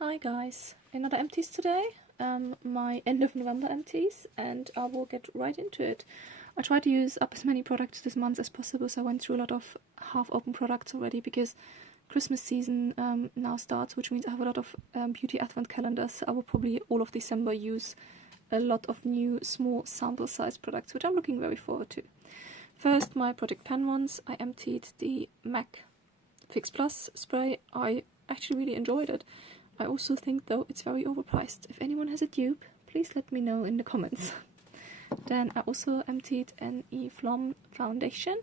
Hi guys, another empties today, my end of November empties, and I will get right into it. I tried to use up as many products this month as possible, so I went through a lot of half-open products already because Christmas season now starts, which means I have a lot of beauty advent calendars, so I will probably all of December use a lot of new small sample size products, which I'm looking very forward to. First, my Project Pen ones. I emptied the MAC Fix Plus spray. I actually really enjoyed it. I also think, though, it's very overpriced. If anyone has a dupe, please let me know in the comments. Then I also emptied an Eflom foundation.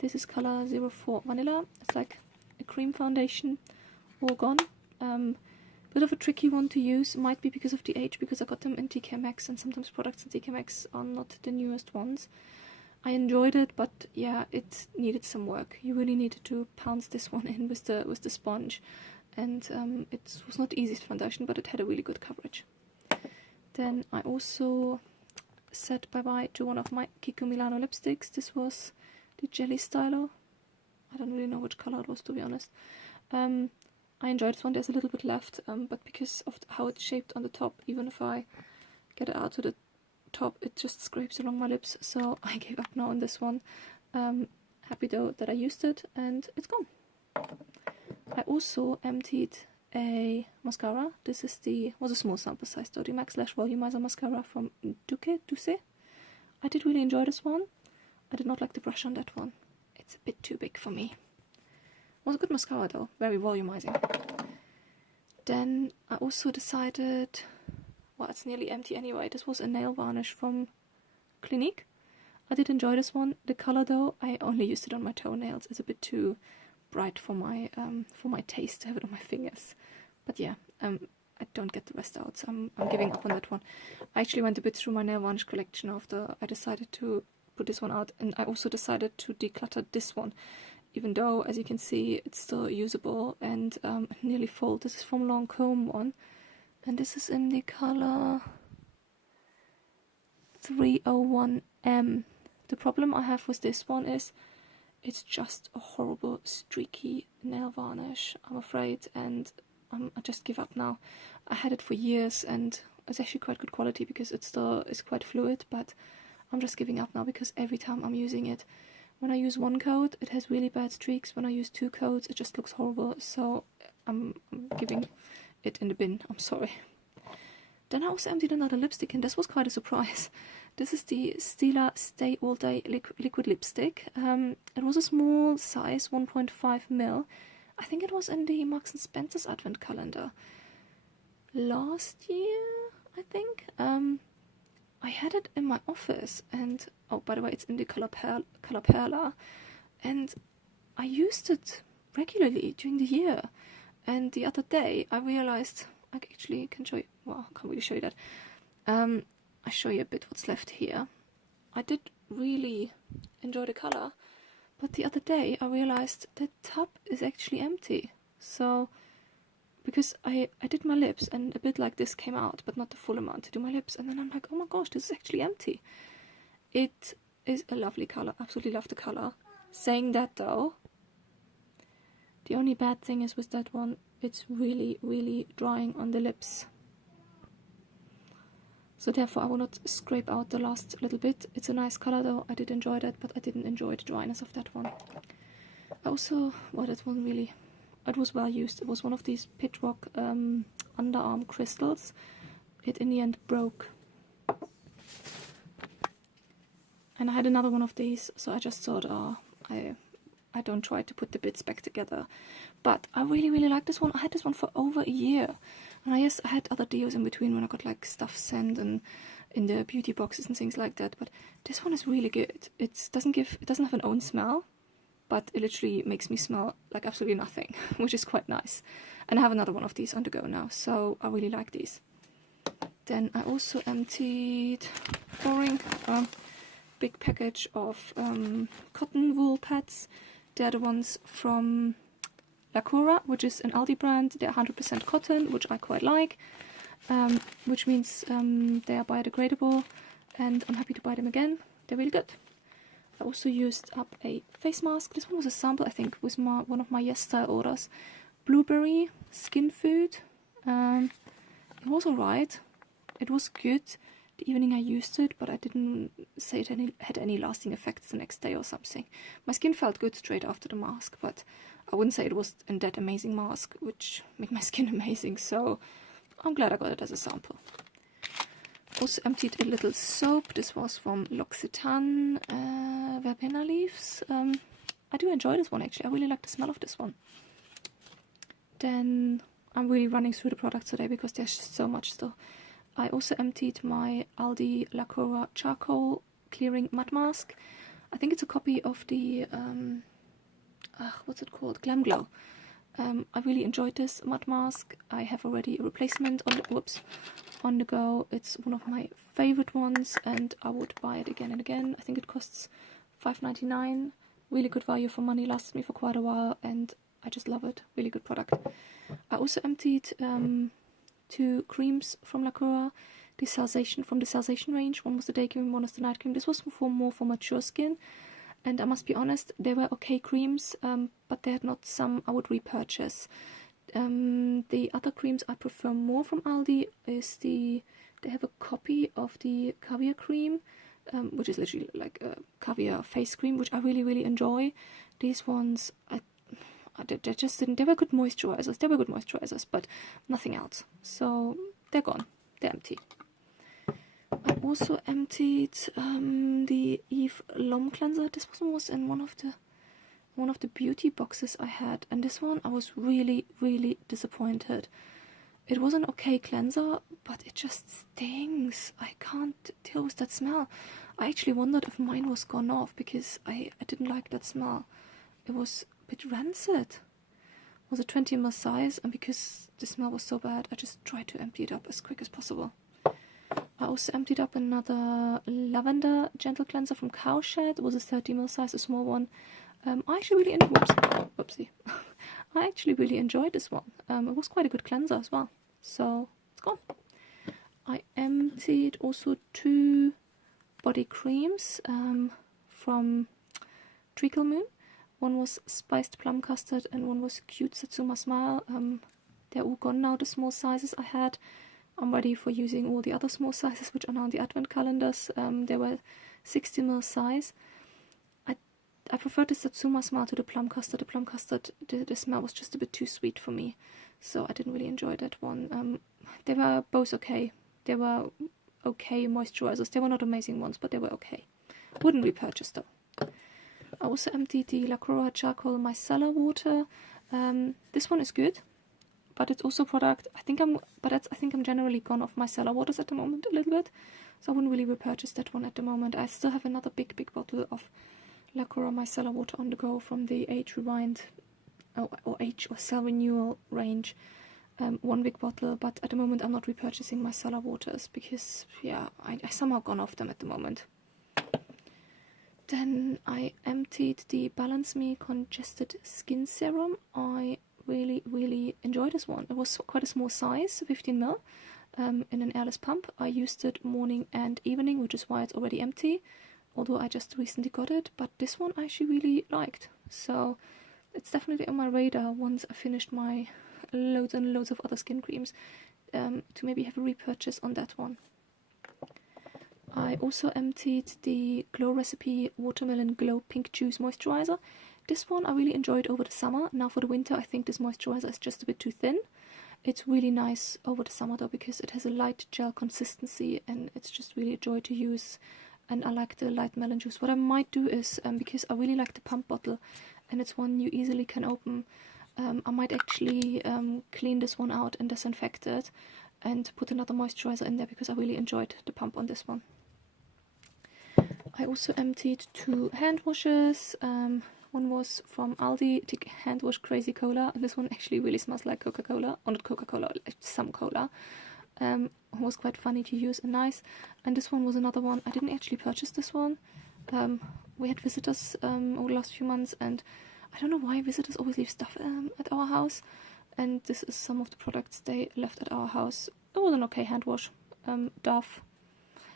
This is color 04 Vanilla. It's like a cream foundation, all gone. Bit of a tricky one to use, might be because of the age, because I got them in TK Maxx, and sometimes products in TK Maxx are not the newest ones. I enjoyed it, but yeah, it needed some work. You really needed to pounce this one in with the sponge. And it was not the easiest foundation, but it had a really good coverage. Then I also said bye-bye to one of my Kiko Milano lipsticks. This was the Jelly Styler. I don't really know which color it was, to be honest. I enjoyed this one. There's a little bit left, but because of how it's shaped on the top, even if I get it out to the top, it just scrapes along my lips, so I gave up now on this one. Happy though that I used it, and it's gone. I also emptied a mascara. This is was a small sample size though, the MAC Lash Volumizer mascara from Duce. I did really enjoy this one. I did not like the brush on that one. It's a bit too big for me. It was a good mascara though, very volumizing. Then I also decided, well, it's nearly empty anyway. This was a nail varnish from Clinique. I did enjoy this one. The color though, I only used it on my toenails. It's a bit too bright for my taste to have it on my fingers. But yeah, I don't get the rest out, so I'm giving up on that one. I actually went a bit through my nail varnish collection after I decided to put this one out, and I also decided to declutter this one, even though, as you can see, it's still usable and nearly full. This is from Lancome one, and this is in the color 301M. The problem I have with this one is it's just a horrible streaky nail varnish, I'm afraid, and I just give up now. I had it for years and it's actually quite good quality because it still is quite fluid, but I'm just giving up now because every time I'm using it, when I use one coat it has really bad streaks. When I use two coats it just looks horrible, so I'm giving it in the bin, I'm sorry. Then I also emptied another lipstick, and this was quite a surprise. This is the Stila Stay All Day liquid lipstick. It was a small size, 1.5 ml. I think it was in the Marks & Spencer's advent calendar last year, I think. I had it in my office, and oh, by the way, it's in the color Perla, and I used it regularly during the year. And the other day I realized I actually can show you. Well, I can't really show you that. I'll show you a bit what's left here. I did really enjoy the color, but the other day I realized the tub is actually empty. So, because I did my lips and a bit like this came out, but not the full amount to do my lips, and then I'm like, oh my gosh, this is actually empty. It is a lovely color, absolutely love the color. Saying that though, the only bad thing is with that one, it's really, really drying on the lips. So therefore I will not scrape out the last little bit. It's a nice color though, I did enjoy that, but I didn't enjoy the dryness of that one. I also, well, that wasn't really, it was well used. It was one of these Pit Rock underarm crystals. It in the end broke. And I had another one of these, so I just thought, oh, I don't try to put the bits back together. But I really, really like this one. I had this one for over a year. And I had other deals in between when I got like stuff sent and in the beauty boxes and things like that. But this one is really good. It doesn't have an own smell, but it literally makes me smell like absolutely nothing, which is quite nice. And I have another one of these on the go now, so I really like these. Then I also emptied boring big package of cotton wool pads. They're the ones from Lacura, which is an Aldi brand. They're 100% cotton, which I quite like, which means they are biodegradable, and I'm happy to buy them again. They're really good. I also used up a face mask. This one was a sample, I think, was one of my Yes Style orders. Blueberry Skin Food. It was alright. It was good the evening I used it, but I didn't say it had any lasting effects the next day or something. My skin felt good straight after the mask, but I wouldn't say it was a that amazing mask, which made my skin amazing, so I'm glad I got it as a sample. Also emptied a little soap. This was from L'Occitane Verbena leaves. I do enjoy this one actually. I really like the smell of this one. Then I'm really running through the products today because there's just so much still. I also emptied my Aldi Lacura Charcoal Clearing Mud Mask. I think it's a copy of the, what's it called? Glam Glow. I really enjoyed this mud mask. I have already a replacement on the go. It's one of my favorite ones and I would buy it again and again. I think it costs $5.99. Really good value for money, lasted me for quite a while and I just love it. Really good product. I also emptied 2 creams from Lacura, from the Sensation range. One was the day cream, one was the night cream. This was more for mature skin, and I must be honest, they were okay creams, but they had not some I would repurchase. The other creams I prefer more from Aldi is they have a copy of the caviar cream, which is literally like a caviar face cream, which I really enjoy. These ones, they just didn't. They were good moisturizers, but nothing else. So they're gone. They're empty. I also emptied the Eve L'Homme cleanser. This one was in one of the beauty boxes I had, and this one I was really disappointed. It was an okay cleanser, but it just stings. I can't deal with that smell. I actually wondered if mine was gone off because I didn't like that smell. It was a bit rancid. It was a 20 ml size, and because the smell was so bad, I just tried to empty it up as quick as possible. I also emptied up another lavender gentle cleanser from Cowshed. It was a 30 ml size, a small one. I actually really I actually really enjoyed this one. It was quite a good cleanser as well. So it's gone. I emptied also 2 body creams from Treacle Moon. One was spiced plum custard and one was cute Satsuma Smile. They're all gone now, the small sizes I had. I'm ready for using all the other small sizes which are now on the advent calendars. They were 60 ml size. I preferred the Satsuma Smile to the plum custard. The plum custard, the smell was just a bit too sweet for me, so I didn't really enjoy that one. They were both okay. They were okay moisturizers. They were not amazing ones, but they were okay. Wouldn't repurchase though. I also emptied the Lacura Charcoal Micellar Water. This one is good, but it's also a product. I think I'm generally gone off micellar waters at the moment a little bit, so I wouldn't really repurchase that one at the moment. I still have another big bottle of Lacura Micellar Water on the go from the Age Rewind or Age or Cell Renewal range. One big bottle, but at the moment I'm not repurchasing micellar waters because, yeah, I somehow gone off them at the moment. Then I emptied the Balance Me Congested Skin Serum. I really enjoyed this one. It was quite a small size, 15 ml, in an airless pump. I used it morning and evening, which is why it's already empty, although I just recently got it. But this one I actually really liked, so it's definitely on my radar once I finished my loads and loads of other skin creams, to maybe have a repurchase on that one. I also emptied the Glow Recipe Watermelon Glow Pink Juice Moisturizer. This one I really enjoyed over the summer. Now for the winter I think this moisturizer is just a bit too thin. It's really nice over the summer though because it has a light gel consistency and it's just really a joy to use, and I like the light melon juice. What I might do is, because I really like the pump bottle and it's one you easily can open, I might actually clean this one out and disinfect it and put another moisturizer in there because I really enjoyed the pump on this one. I also emptied 2 hand washes. One was from Aldi, the hand wash Crazy Cola, and this one actually really smells like Coca-Cola, or not Coca-Cola, like some cola. It was quite funny to use and nice. And this one was another one. I didn't actually purchase this one. We had visitors over the last few months, and I don't know why visitors always leave stuff at our house, and this is some of the products they left at our house. It was an okay hand wash. Dove.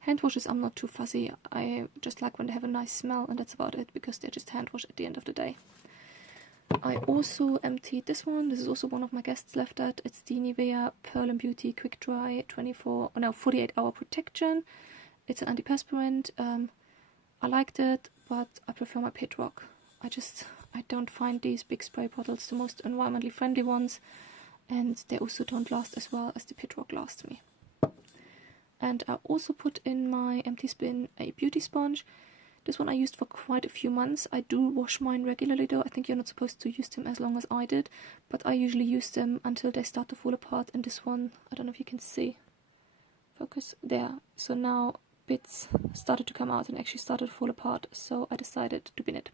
Hand washes I'm not too fussy. I just like when they have a nice smell, and that's about it because they're just hand wash at the end of the day. I also emptied this one. This is also one of my guests left at. It's the Nivea Pearl and Beauty Quick Dry 48 hour protection. It's an antiperspirant. I liked it, but I prefer my Pit Rock. I don't find these big spray bottles the most environmentally friendly ones, and they also don't last as well as the Pit Rock lasts me. And I also put in my Empties bin a beauty sponge. This one I used for quite a few months. I do wash mine regularly though. I think you're not supposed to use them as long as I did, but I usually use them until they start to fall apart. And this one, I don't know if you can see. Focus there. So now bits started to come out and actually started to fall apart, so I decided to bin it.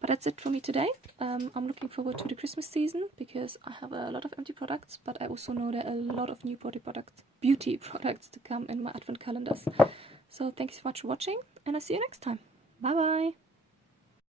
But that's it for me today. I'm looking forward to the Christmas season because I have a lot of empty products, but I also know there are a lot of new beauty products to come in my advent calendars. So thank you so much for watching, and I'll see you next time. Bye bye!